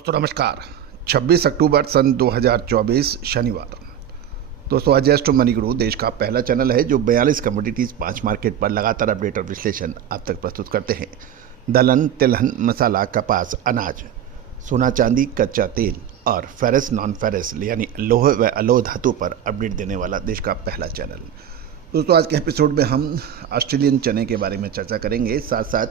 दोस्तों नमस्कार। 26 अक्टूबर सन 2024 शनिवार। दोस्तों आज जस्ट मनी गुरु देश का पहला चैनल है जो 42 कमोडिटीज़ 5 मार्केट पर लगातार अपडेट और विश्लेषण आप तक प्रस्तुत करते हैं। दलहन, तिलहन, मसाला, कपास, अनाज, सोना चांदी, कच्चा तेल और फेरस नॉन फेरस यानी लोह व अलोह धातु पर अपडेट देने वाला देश का पहला चैनल। दोस्तों आज के एपिसोड में हम ऑस्ट्रेलियन चने के बारे में चर्चा करेंगे, साथ साथ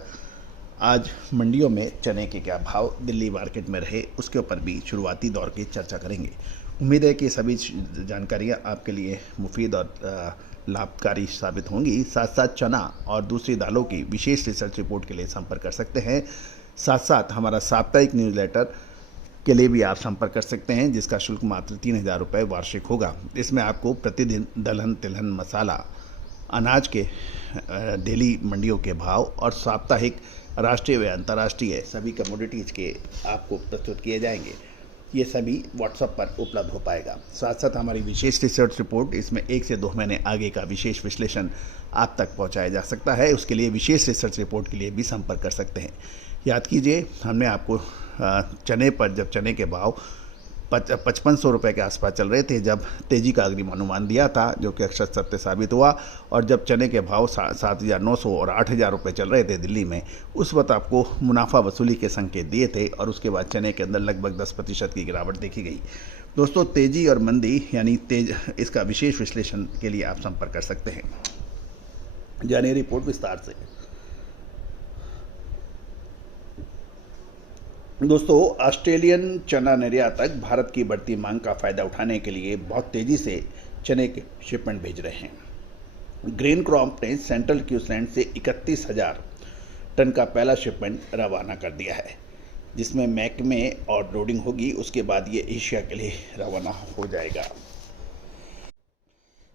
आज मंडियों में चने के क्या भाव दिल्ली मार्केट में रहे उसके ऊपर भी शुरुआती दौर की चर्चा करेंगे। उम्मीद है कि सभी जानकारियां आपके लिए मुफीद और लाभकारी साबित होंगी। साथ साथ चना और दूसरी दालों की विशेष रिसर्च रिपोर्ट के लिए संपर्क कर सकते हैं। साथ साथ हमारा साप्ताहिक न्यूज़लेटर के लिए भी आप संपर्क कर सकते हैं जिसका शुल्क मात्र 3,000 रुपये वार्षिक होगा। इसमें आपको प्रतिदिन दलहन, तिलहन, मसाला, अनाज के डेली मंडियों के भाव और साप्ताहिक राष्ट्रीय व अंतर्राष्ट्रीय सभी कमोडिटीज़ के आपको प्रस्तुत किए जाएंगे। ये सभी व्हाट्सएप पर उपलब्ध हो पाएगा। साथ साथ हमारी विशेष रिसर्च रिपोर्ट, इसमें 1 से 2 महीने आगे का विशेष विश्लेषण आप तक पहुंचाया जा सकता है। उसके लिए विशेष रिसर्च रिपोर्ट के लिए भी संपर्क कर सकते हैं। याद कीजिए, हमने आपको चने पर जब चने के भाव 5500 रुपये के आसपास चल रहे थे, जब तेज़ी का अग्रिम अनुमान दिया था जो कि अक्षर सत्य साबित हुआ, और जब चने के भाव 7,900 और 8,000 रुपये चल रहे थे दिल्ली में, उस वक्त आपको मुनाफा वसूली के संकेत दिए थे और उसके बाद चने के अंदर लगभग 10% की गिरावट देखी गई। दोस्तों तेज़ी और मंदी यानी इसका विशेष विश्लेषण के लिए आप संपर्क कर सकते हैं। जानिए रिपोर्ट विस्तार से। दोस्तों ऑस्ट्रेलियन चना निर्यातक भारत की बढ़ती मांग का फायदा उठाने के लिए बहुत तेजी से चने के शिपमेंट भेज रहे हैं। ग्रेन क्रॉप ने सेंट्रल क्वींसलैंड से 31,000 टन का पहला शिपमेंट रवाना कर दिया है, जिसमें मैक में और लोडिंग होगी। उसके बाद ये एशिया के लिए रवाना हो जाएगा।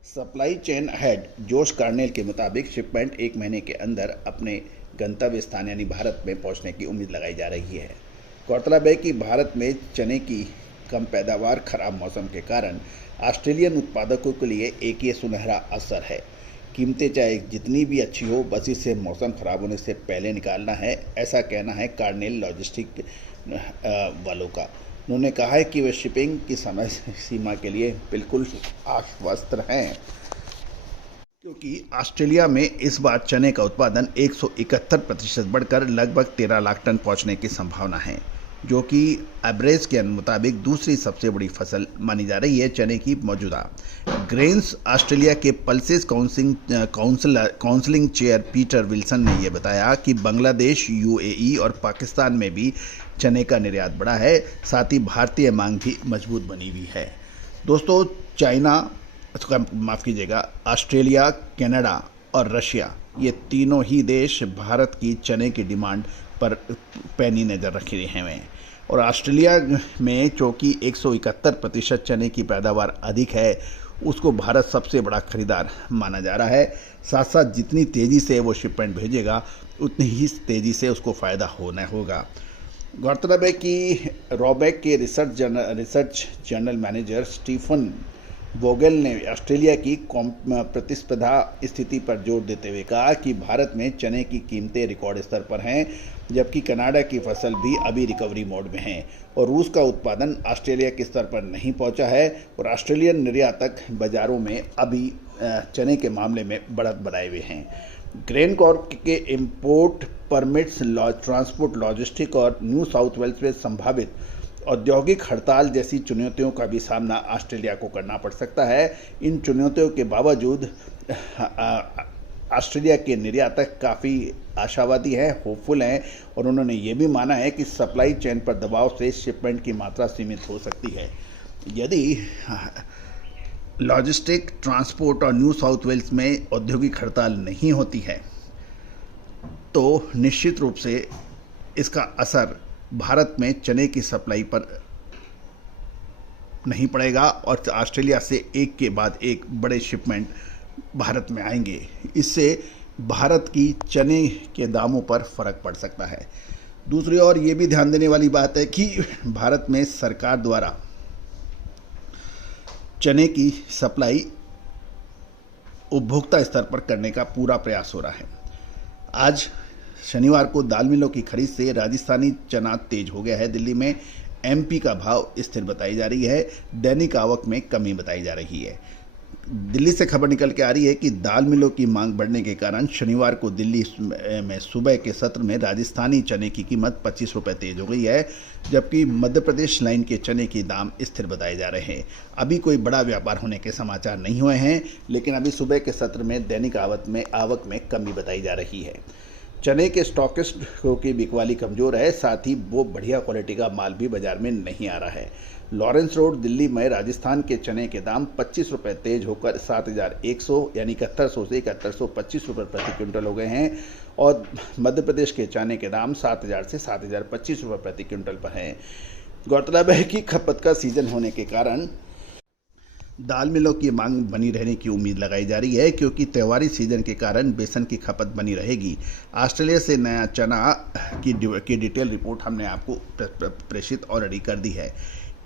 सप्लाई चेन हेड जोश कार्नेल के मुताबिक शिपमेंट 1 महीने के अंदर अपने गंतव्य स्थान यानी भारत में पहुंचने की उम्मीद लगाई जा रही है। गौरतलब है कि भारत में चने की कम पैदावार, खराब मौसम के कारण ऑस्ट्रेलियन उत्पादकों के लिए एक ये सुनहरा अवसर है। कीमतें चाहे जितनी भी अच्छी हो, बस इसे मौसम खराब होने से पहले निकालना है, ऐसा कहना है कार्नेल लॉजिस्टिक वालों का। उन्होंने कहा है कि वे शिपिंग की समय सीमा के लिए बिल्कुल आश्वस्त हैं, क्योंकि ऑस्ट्रेलिया में इस बार चने का उत्पादन 171% बढ़कर लगभग 13 लाख टन पहुंचने की संभावना है, जो कि एवरेज के मुताबिक दूसरी सबसे बड़ी फसल मानी जा रही है चने की मौजूदा। ग्रेन्स ऑस्ट्रेलिया के pulses counselling chair Peter Wilson ने यह बताया कि बांग्लादेश, यूएई और पाकिस्तान में भी चने का निर्यात बढ़ा है। साथ ही भारतीय मांग भी मजबूत बनी हुई है। दोस्तों माफ़ कीजिएगा, ऑस्ट्रेलिया, कनाडा और रशिया, ये तीनों ही देश भारत की चने की डिमांड पर पैनी नज़र रखे हुए हैं। और ऑस्ट्रेलिया में चूँकि 171% चने की पैदावार अधिक है, उसको भारत सबसे बड़ा खरीदार माना जा रहा है। साथ साथ जितनी तेज़ी से वो शिपमेंट भेजेगा उतनी ही तेज़ी से उसको फ़ायदा होना होगा। गौरतलब है कि रॉबैक के research general manager Stephen Vogel ने ऑस्ट्रेलिया की प्रतिस्पर्धा स्थिति पर जोर देते हुए कहा कि भारत में चने की कीमतें रिकॉर्ड स्तर पर हैं, जबकि कनाडा की फसल भी अभी रिकवरी मोड में है और रूस का उत्पादन ऑस्ट्रेलिया के स्तर पर नहीं पहुंचा है। और ऑस्ट्रेलियन निर्यातक बाजारों में अभी चने के मामले में बढ़त बढ़ाए हुए हैं। ग्रेन कॉर्प के इंपोर्ट परमिट्स, ट्रांसपोर्ट, लॉजिस्टिक और न्यू साउथ वेल्स में संभावित औद्योगिक हड़ताल जैसी चुनौतियों का भी सामना ऑस्ट्रेलिया को करना पड़ सकता है। इन चुनौतियों के बावजूद ऑस्ट्रेलिया के निर्यातक काफ़ी आशावादी हैं, होपफुल हैं, और उन्होंने ये भी माना है कि सप्लाई चेन पर दबाव से शिपमेंट की मात्रा सीमित हो सकती है। यदि लॉजिस्टिक, ट्रांसपोर्ट और न्यू साउथ वेल्स में औद्योगिक हड़ताल नहीं होती है तो निश्चित रूप से इसका असर भारत में चने की सप्लाई पर नहीं पड़ेगा और ऑस्ट्रेलिया से एक के बाद एक बड़े शिपमेंट भारत में आएंगे। इससे भारत की चने के दामों पर फर्क पड़ सकता है। दूसरी ओर ये भी ध्यान देने वाली बात है कि भारत में सरकार द्वारा चने की सप्लाई उपभोक्ता स्तर पर करने का पूरा प्रयास हो रहा है। आज शनिवार को दाल मिलों की खरीद से राजस्थानी चना तेज हो गया है। दिल्ली में एमपी का भाव स्थिर बताई जा रही है। दैनिक आवक में कमी बताई जा रही है। दिल्ली से खबर निकल के आ रही है कि दाल मिलों की मांग बढ़ने के कारण शनिवार को दिल्ली में सुबह के सत्र में राजस्थानी चने की कीमत 25 रुपये तेज हो गई है, जबकि मध्य प्रदेश लाइन के चने के दाम स्थिर बताए जा रहे हैं। अभी कोई बड़ा व्यापार होने के समाचार नहीं हुए हैं, लेकिन अभी सुबह के सत्र में दैनिक आवक में कमी बताई जा रही है। चने के स्टॉकिस्ट की बिकवाली कमजोर है, साथ ही वो बढ़िया क्वालिटी का माल भी बाजार में नहीं आ रहा है। लॉरेंस रोड दिल्ली में राजस्थान के चने के दाम 25 रुपये तेज होकर 7,100 यानी 7100 से 7125 रुपये प्रति क्विंटल हो गए हैं और मध्य प्रदेश के चने के दाम 7,000 से 7,025 रुपये प्रति क्विंटल पर हैं। गौरतलब है कि खपत का सीजन होने के कारण दाल मिलों की मांग बनी रहने की उम्मीद लगाई जा रही है, क्योंकि त्योहारी सीजन के कारण बेसन की खपत बनी रहेगी। ऑस्ट्रेलिया से नया चना की डिटेल रिपोर्ट हमने आपको प्रेषित ऑलरेडी कर दी है।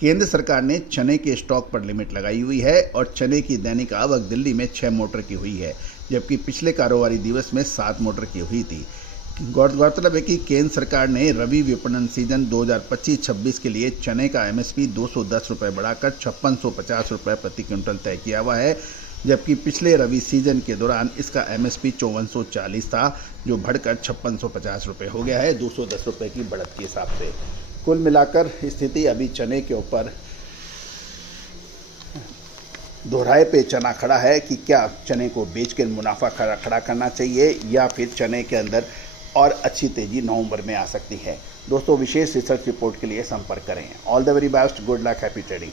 केंद्र सरकार ने चने के स्टॉक पर लिमिट लगाई हुई है और चने की दैनिक आवक दिल्ली में 6 मोटर की हुई है, जबकि पिछले कारोबारी दिवस में 7 मोटर की हुई थी। गौरतलब है कि केंद्र सरकार ने रबी विपणन सीजन 2025-26 के लिए चने का एमएसपी 210 रुपये बढ़ाकर 5650 रुपये प्रति क्विंटल तय किया हुआ है, जबकि पिछले रबी सीजन के दौरान इसका एमएसपी 5440 था, जो बढ़कर 5650 रुपये हो गया है, 210 रुपये की बढ़त के हिसाब से। कुल मिलाकर स्थिति अभी चने के ऊपर दोहराए पे चना खड़ा है कि क्या चने को बेचकर मुनाफा खड़ा करना चाहिए या फिर चने के अंदर और अच्छी तेजी नवंबर में आ सकती है। दोस्तों, विशेष रिसर्च रिपोर्ट के लिए संपर्क करें। All the very best, good luck, happy trading.